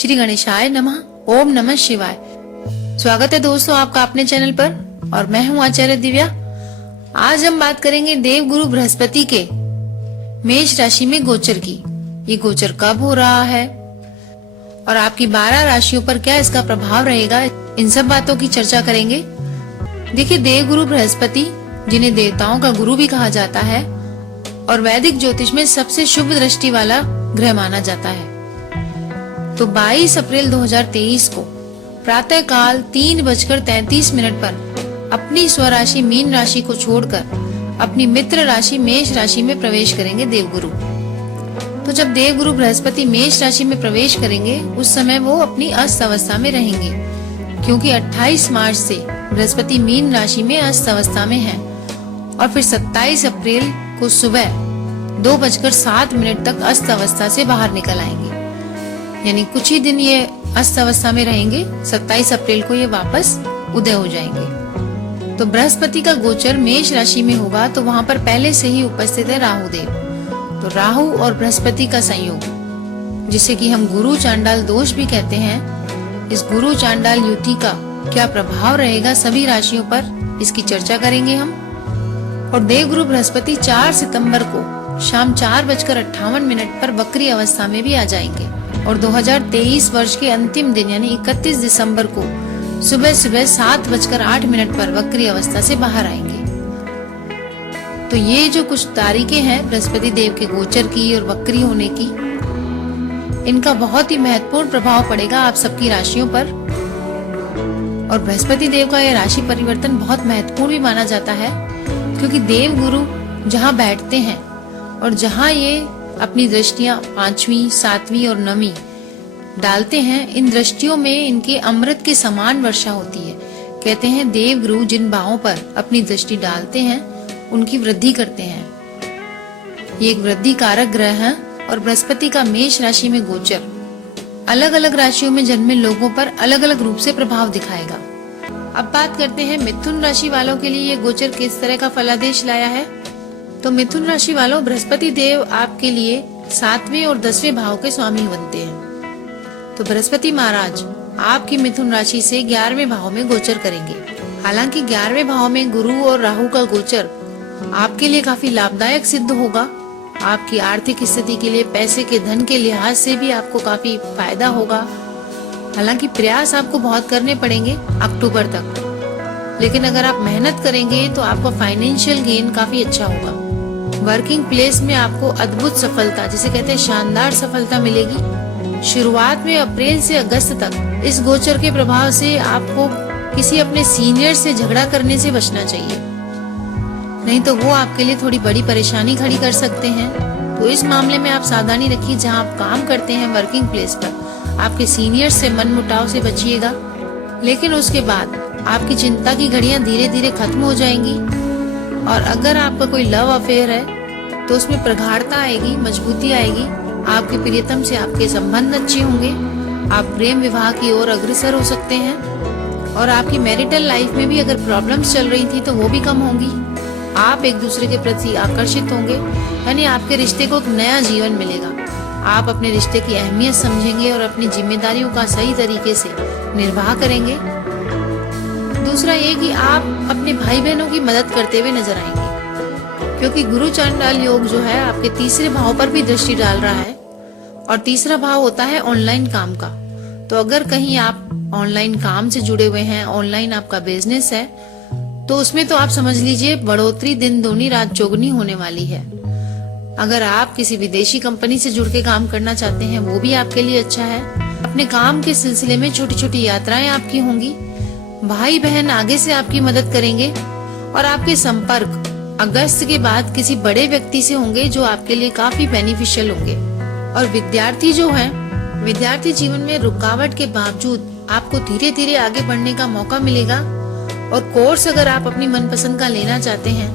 श्री गणेशाय नमः। ओम नमः शिवाय। स्वागत है दोस्तों आपका अपने चैनल पर और मैं हूँ आचार्य दिव्या। आज हम बात करेंगे देवगुरु बृहस्पति के मेष राशि में गोचर की। ये गोचर कब हो रहा है और आपकी 12 राशियों पर क्या इसका प्रभाव रहेगा, इन सब बातों की चर्चा करेंगे। देखिए, देवगुरु बृहस्पति, जिन्हें देवताओं का गुरु भी कहा जाता है और वैदिक ज्योतिष में सबसे शुभ दृष्टि वाला ग्रह माना जाता है, तो 22 अप्रैल 2023 को प्रातः काल 3:33 पर अपनी स्वराशि मीन राशि को छोड़कर अपनी मित्र राशि मेष राशि में प्रवेश करेंगे देवगुरु। तो जब देवगुरु बृहस्पति मेष राशि में प्रवेश करेंगे उस समय वो अपनी अस्त अवस्था में रहेंगे, क्योंकि 28 मार्च से बृहस्पति मीन राशि में अस्त अवस्था में है और फिर 27 अप्रैल को सुबह 2:07 तक अस्त अवस्था से बाहर निकल आएंगे। यानी कुछ ही दिन ये अस्त अवस्था में रहेंगे, 27 अप्रैल को ये वापस उदय हो जाएंगे। तो बृहस्पति का गोचर मेष राशि में होगा तो वहां पर पहले से ही उपस्थित है राहु देव। तो राहु और बृहस्पति का संयोग, जिसे कि हम गुरु चांडाल दोष भी कहते हैं, इस गुरु चांडाल युति का क्या प्रभाव रहेगा सभी राशियों पर, इसकी चर्चा करेंगे हम। और देवगुरु बृहस्पति 4 सितंबर को शाम 4:58 पर वक्री अवस्था में भी आ जाएंगे और 2023 वर्ष के अंतिम दिन यानी 31 दिसंबर को सुबह 7:08 पर वक्री अवस्था से बाहर आएंगे। तो ये जो कुछ तारीखें हैं बृहस्पति देव के गोचर की और वक्री होने की, इनका बहुत ही महत्वपूर्ण प्रभाव पड़ेगा आप सबकी राशियों पर। और बृहस्पति देव का यह राशि परिवर्तन बहुत महत्वपूर्ण भी माना जाता है, क्योंकि देव गुरु जहाँ बैठते हैं और जहाँ ये अपनी दृष्टियां 5वीं, 7वीं और 9वीं डालते हैं, इन दृष्टियों में इनके अमृत के समान वर्षा होती है। कहते हैं देव गुरु जिन भावों पर अपनी दृष्टि डालते हैं उनकी वृद्धि करते हैं। ये एक वृद्धि कारक ग्रह है और बृहस्पति का मेष राशि में गोचर अलग अलग राशियों में जन्मे लोगों पर अलग अलग रूप से प्रभाव दिखाएगा। अब बात करते हैं मिथुन राशि वालों के लिए ये गोचर किस तरह का फलादेश लाया है। तो मिथुन राशि वालों, बृहस्पति देव आपके लिए 7वें और 10वें भाव के स्वामी बनते हैं। तो बृहस्पति महाराज आपकी मिथुन राशि से 11वें भाव में गोचर करेंगे। हालांकि 11वें भाव में गुरु और राहु का गोचर आपके लिए काफी लाभदायक सिद्ध होगा। आपकी आर्थिक स्थिति के लिए, पैसे के धन के लिहाज से भी आपको काफी फायदा होगा। हालांकि प्रयास आपको बहुत करने पड़ेंगे अक्टूबर तक, लेकिन अगर आप मेहनत करेंगे तो आपका फाइनेंशियल गेन काफी अच्छा होगा। वर्किंग प्लेस में आपको अद्भुत सफलता, जिसे कहते हैं शानदार सफलता मिलेगी। शुरुआत में अप्रैल से अगस्त तक इस गोचर के प्रभाव से आपको किसी अपने सीनियर से झगड़ा करने से बचना चाहिए, नहीं तो वो आपके लिए थोड़ी बड़ी परेशानी खड़ी कर सकते हैं। तो इस मामले में आप सावधानी रखिए। जहां आप काम करते हैं वर्किंग प्लेस पर, आपके सीनियर से मनमुटाव से बचिएगा। लेकिन उसके बाद आपकी चिंता की घड़ियां धीरे धीरे खत्म हो जाएंगी और अगर आपका कोई लव अफेयर है तो उसमें प्रगाढ़ता आएगी, मजबूती आएगी। आपके प्रियतम से आपके संबंध अच्छे होंगे, आप प्रेम विवाह की ओर अग्रसर हो सकते हैं और आपकी मैरिटल लाइफ में भी अगर प्रॉब्लम्स चल रही थी तो वो भी कम होंगी। आप एक दूसरे के प्रति आकर्षित होंगे, यानी आपके रिश्ते को एक नया जीवन मिलेगा। आप अपने रिश्ते की अहमियत समझेंगे और अपनी जिम्मेदारियों का सही तरीके से निर्वाह करेंगे। दूसरा ये कि आप अपने भाई बहनों की मदद करते हुए नजर आएंगे, क्योंकि गुरु चांडाल योग जो है आपके तीसरे भाव पर भी दृष्टि डाल रहा है और तीसरा भाव होता है ऑनलाइन काम का। तो अगर कहीं आप ऑनलाइन काम से जुड़े हुए हैं, ऑनलाइन आपका बिजनेस है, तो उसमें तो आप समझ लीजिए बढ़ोतरी दिन दूनी रात चौगुनी होने वाली है। अगर आप किसी विदेशी कंपनी से जुड़ के काम करना चाहते हैं वो भी आपके लिए अच्छा है। अपने काम के सिलसिले में छोटी छोटी यात्राएं आपकी होंगी। भाई बहन आगे से आपकी मदद करेंगे और आपके संपर्क अगस्त के बाद किसी बड़े व्यक्ति से होंगे जो आपके लिए काफी बेनिफिशियल होंगे। और विद्यार्थी जो हैं, विद्यार्थी जीवन में रुकावट के बावजूद आपको धीरे धीरे आगे बढ़ने का मौका मिलेगा। और कोर्स अगर आप अपनी मनपसंद का लेना चाहते हैं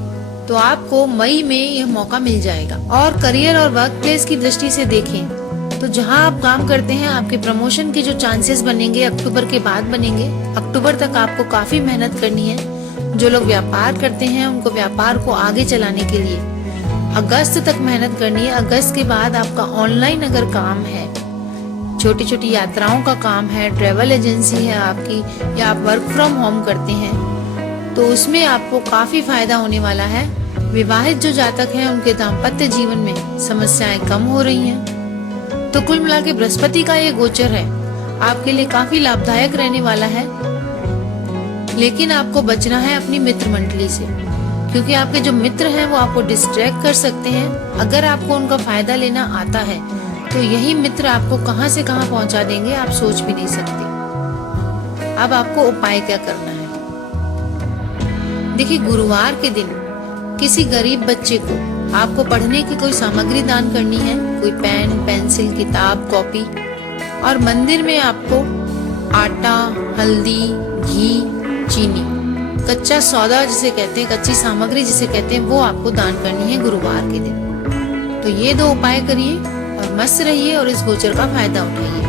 तो आपको मई में यह मौका मिल जाएगा। और करियर और वर्क प्लेस की दृष्टि से देखें तो जहां आप काम करते हैं आपके प्रमोशन के जो चांसेस बनेंगे अक्टूबर के बाद बनेंगे। अक्टूबर तक आपको काफी मेहनत करनी है। जो लोग व्यापार करते हैं उनको व्यापार को आगे चलाने के लिए अगस्त तक मेहनत करनी है। अगस्त के बाद आपका ऑनलाइन अगर काम है, छोटी छोटी यात्राओं का काम है, ट्रेवल एजेंसी है आपकी, या आप वर्क फ्रॉम होम करते हैं, तो उसमें आपको काफी फायदा होने वाला है। विवाहित जो जातक हैं उनके दाम्पत्य जीवन में समस्याएं कम हो रही हैं। तो कुल मिला के बृहस्पति का ये गोचर है आपके लिए काफी लाभदायक रहने वाला है। लेकिन आपको बचना है अपनी मित्र मंडली से, क्योंकि आपके जो मित्र हैं वो आपको डिस्ट्रैक्ट कर सकते हैं। अगर आपको उनका फायदा लेना आता है तो यही मित्र आपको कहां से कहां पहुंचा देंगे, आप सोच भी नहीं सकते। अब आपको उपाय क्या करना है? देखिए, गुरुवार के दिन किसी गरीब बच्चे को आपको पढ़ने की कोई सामग्री दान करनी है, कोई पेन, पेंसिल, किताब, कॉपी, और मंदिर में आपको आटा, हल्दी, घी, चीनी, कच्चा सौदा जिसे कहते हैं, कच्ची सामग्री जिसे कहते हैं, वो आपको दान करनी है गुरुवार के दिन। तो ये 2 उपाय करिए और मस्त रहिए और इस गोचर का फायदा उठाइए।